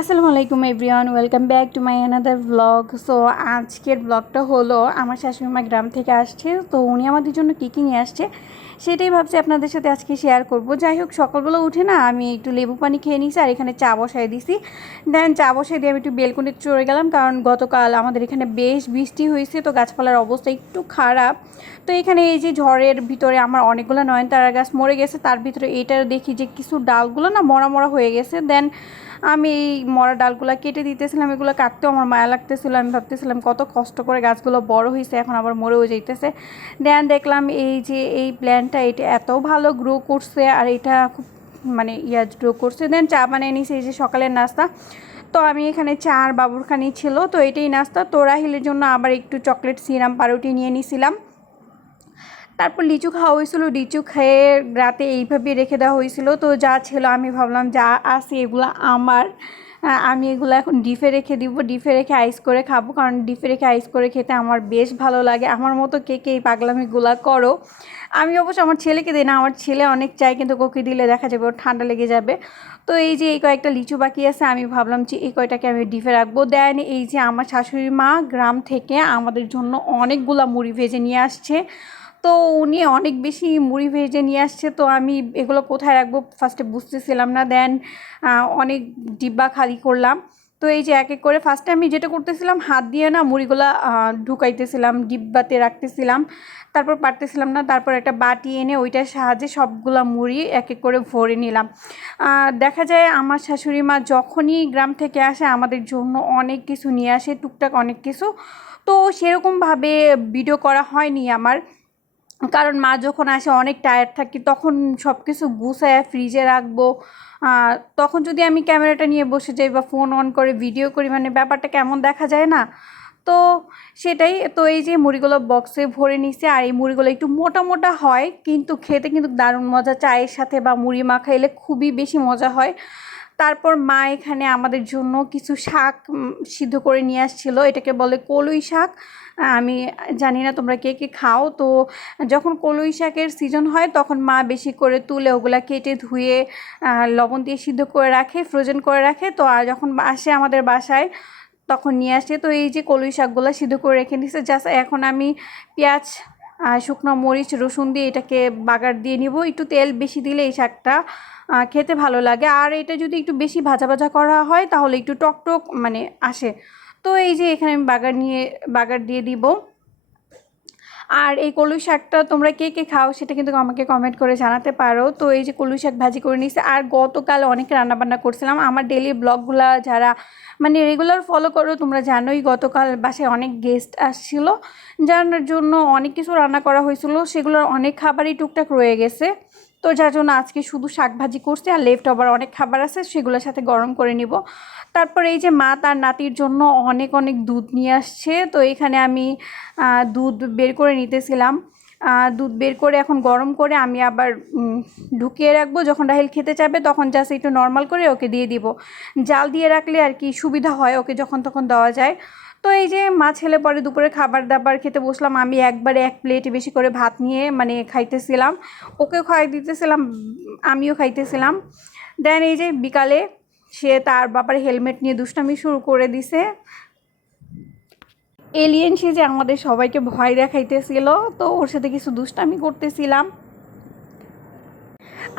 আসসালামু আলাইকুম everyone, welcome back to my another blog. So আজকের ব্লগটা হলো আমার শাশুড়িমা গ্রাম থেকে আসছে, তো উনি আমাদের জন্য কী কী নিয়ে আসছে সেটাই ভাবছি আপনাদের সাথে আজকে শেয়ার করব। যাই হোক, সকালবেলা উঠে না আমি একটু লেবু পানি খেয়ে নিয়েছি আর এখানে চা বসাই দিছি। দেন চা বসাই দিয়ে আমি একটু বেলকনিতে চলে গেলাম, কারণ গতকাল আমাদের এখানে বেশ বৃষ্টি হয়েছে, তো গাছপালার অবস্থা একটু খারাপ। তো এখানে এই যে ঝড়ের ভিতরে আমার অনেকগুলো নয়নতারা গাছ মরে গেছে, তার ভিতরে এটার দেখি যে কিছু ডালগুলো না মরা মরা হয়ে গেছে। দেন আমি এই মরা ডালগুলো কেটে দিতেছিলাম, এগুলো কাটতেও আমার মায়া লাগতেছিল। আমি ভাবতেছিলাম কত কষ্ট করে গাছগুলো বড় হয়েছে, এখন আবার মরেও যাইতেছে। দেন দেখলাম এই যে এই প্ল্যান্টটা এটা এত ভালো গ্রো করছে, আর এটা খুব গ্রো করছে। দেন চা বানিয়ে নিয়েছি, এই যে সকালের নাস্তা। তো আমি এখানে চা আর বাবুরখানি ছিল, তো এটাই নাস্তা। তো রাহিলের জন্য আবার একটু চকলেট সিরাম পাউরুটি নিয়ে নিয়েছিলাম। তারপর লিচু খাওয়া হয়েছিল, লিচু খেয়ে রাতে এইভাবে রেখে দেওয়া হয়েছিল। তো যা ছিল আমি ভাবলাম যা আছে এগুলো আমার, আমি এগুলো এখন ডিপে রেখে দিব, ডিপে রেখে আইস করে খাবো, কারণ ডিপে রেখে আইস করে খেতে আমার বেশ ভালো লাগে। আমার মতো কে কে এই পাগলামিগুলো করো। আমি অবশ্য আমার ছেলেকে দিই না, আমার ছেলে অনেক চাই, কিন্তু ওকে দিলে দেখা যাবে ওর ঠান্ডা লেগে যাবে। তো এই যে এই কয়েকটা লিচু বাকি আছে, আমি ভাবলাম যে এই কয়টাকে আমি ডিপে রাখবো। দেন এই যে আমার শাশুড়ি মা গ্রাম থেকে আমাদের জন্য অনেকগুলা মুড়ি ভেজে নিয়ে আসছে। তো উনি অনেক বেশি মুড়ি ভেজে নিয়ে আসছে, তো আমি এগুলো কোথায় রাখবো ফার্স্টে বুঝতেছিলাম না। দেন অনেক ডিব্বা খালি করলাম। তো এই যে এক এক করে ফার্স্টে আমি যেটা করতেছিলাম, হাত দিয়ে না মুড়িগুলা ঢুকাইতেছিলাম, ডিব্বাতে রাখতেছিলাম, তারপর পারতেছিলাম না, তারপর একটা বাটি এনে ওইটার সাহায্যে সবগুলা মুড়ি এক এক করে ভরে নিলাম। দেখা যায় আমার শাশুড়ি মা যখনই গ্রাম থেকে আসে আমাদের জন্য অনেক কিছু নিয়ে আসে, টুকটাক অনেক কিছু। তো সেরকমভাবে ভিডিও করা হয়নি আমার, কারণ মা যখন আসে অনেক টায়ার্ড থাকি, তখন সব কিছু গুছায় ফ্রিজে রাখবো। তখন যদি আমি ক্যামেরাটা নিয়ে বসে যাই বা ফোন অন করে ভিডিও করি, মানে ব্যাপারটা কেমন দেখা যায় না। তো সেটাই। তো এই যে মুড়িগুলো বক্সে ভরে নিছে, আর এই মুড়িগুলো একটু মোটা মোটা হয়, কিন্তু খেতে কিন্তু দারুণ মজা, চায়ের সাথে বা মুড়ি মাখাইলে খুবই বেশি মজা হয়। তারপর মা এখানে আমাদের জন্য কিছু শাক সিদ্ধ করে নিয়ে আসছিলো, এটাকে বলে কলই শাক। আমি জানি না তোমরা কে কে খাও। তো যখন কলই শাকের সিজন হয় তখন মা বেশি করে তুলে ওগুলা কেটে ধুয়ে লবণ দিয়ে সিদ্ধ করে রাখে, ফ্রোজেন করে রাখে। তো আর যখন আসে আমাদের বাসায় তখন নিয়ে আসে। তো এই যে কলই শাকগুলো সিদ্ধ করে রেখে নিচ্ছে, জাস্ট এখন আমি পেঁয়াজ, শুকনো মরিচ, রসুন দিয়ে এটাকে বাগার দিয়ে নিব। একটু তেল বেশি দিলে এই শাকটা খেতে ভালো লাগে, আর এটা যদি একটু বেশি ভাজা ভাজা করা হয় তাহলে একটু টক টক আসে। তো এই যে এখানে আমি বাগার দিয়ে দিব। আর এই কলই শাকটা তোমরা কে কে খাও সেটা কিন্তু আমাকে কমেন্ট করে জানাতে পারো। তো এই যে কলই শাক ভাজি করে নিয়েছি, আর গতকাল অনেক রান্নাবান্না করছিলাম। আমার ডেলি ব্লগগুলো যারা রেগুলার ফলো করো তোমরা জানোই, গতকাল বাসায় অনেক গেস্ট আসছিল, যার জন্য অনেক কিছু রান্না করা হয়েছিল, সেগুলোর অনেক খাবারই টুকটাক রয়ে গেছে। তো যার জন্য আজকে শুধু শাক ভাজি করছি, আর লেফট ওভার অনেক খাবার আছে সেগুলোর সাথে গরম করে নিব। তারপর এই যে মা তার নাতির জন্য অনেক অনেক দুধ নিয়ে আসছে, তো এখানে আমি দুধ বের করে নিতেছিলাম। দুধ বের করে এখন গরম করে আমি আবার ঢুকিয়ে রাখবো, যখন রাহিল খেতে চাবে তখন জাস্ট একটু নর্মাল করে ওকে দিয়ে দিব। জাল দিয়ে রাখলে আর কি সুবিধা হয়, ওকে যখন তখন দেওয়া যায়। তো এই যে মা ছেলে পরে দুপুরে খাবার দাবার খেতে বসলাম, আমি একবারে এক প্লেটে বেশি করে ভাত নিয়ে খাইতেছিলাম, ওকেও খাই দিতেছিলাম, আমিও খাইতেছিলাম। দেন এই যে বিকালে সে তার বাবার হেলমেট নিয়ে দুষ্টামি শুরু করে দিছে। এলিয়েন সে যে আমাদের সবাইকে ভয় দেখাইতেছিল, তো ওর সাথে কিছু দুষ্টামি করতেছিলাম।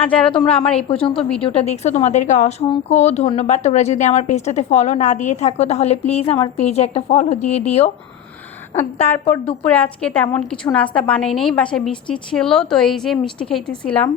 আর যারা তোমরা আমার এই পর্যন্ত ভিডিওটা দেখছো তোমাদেরকে অসংখ্য ধন্যবাদ। তোমরা যদি আমার পেজটাতে ফলো না দিয়ে থাকো তাহলে প্লিজ আমার পেজে একটা ফলো দিয়ে দিও। তারপর দুপুরে আজকে তেমন কিছু নাস্তা বানাই নেই, বাসায় বৃষ্টি ছিল, তো এই যে মিষ্টি খাইতেছিলাম।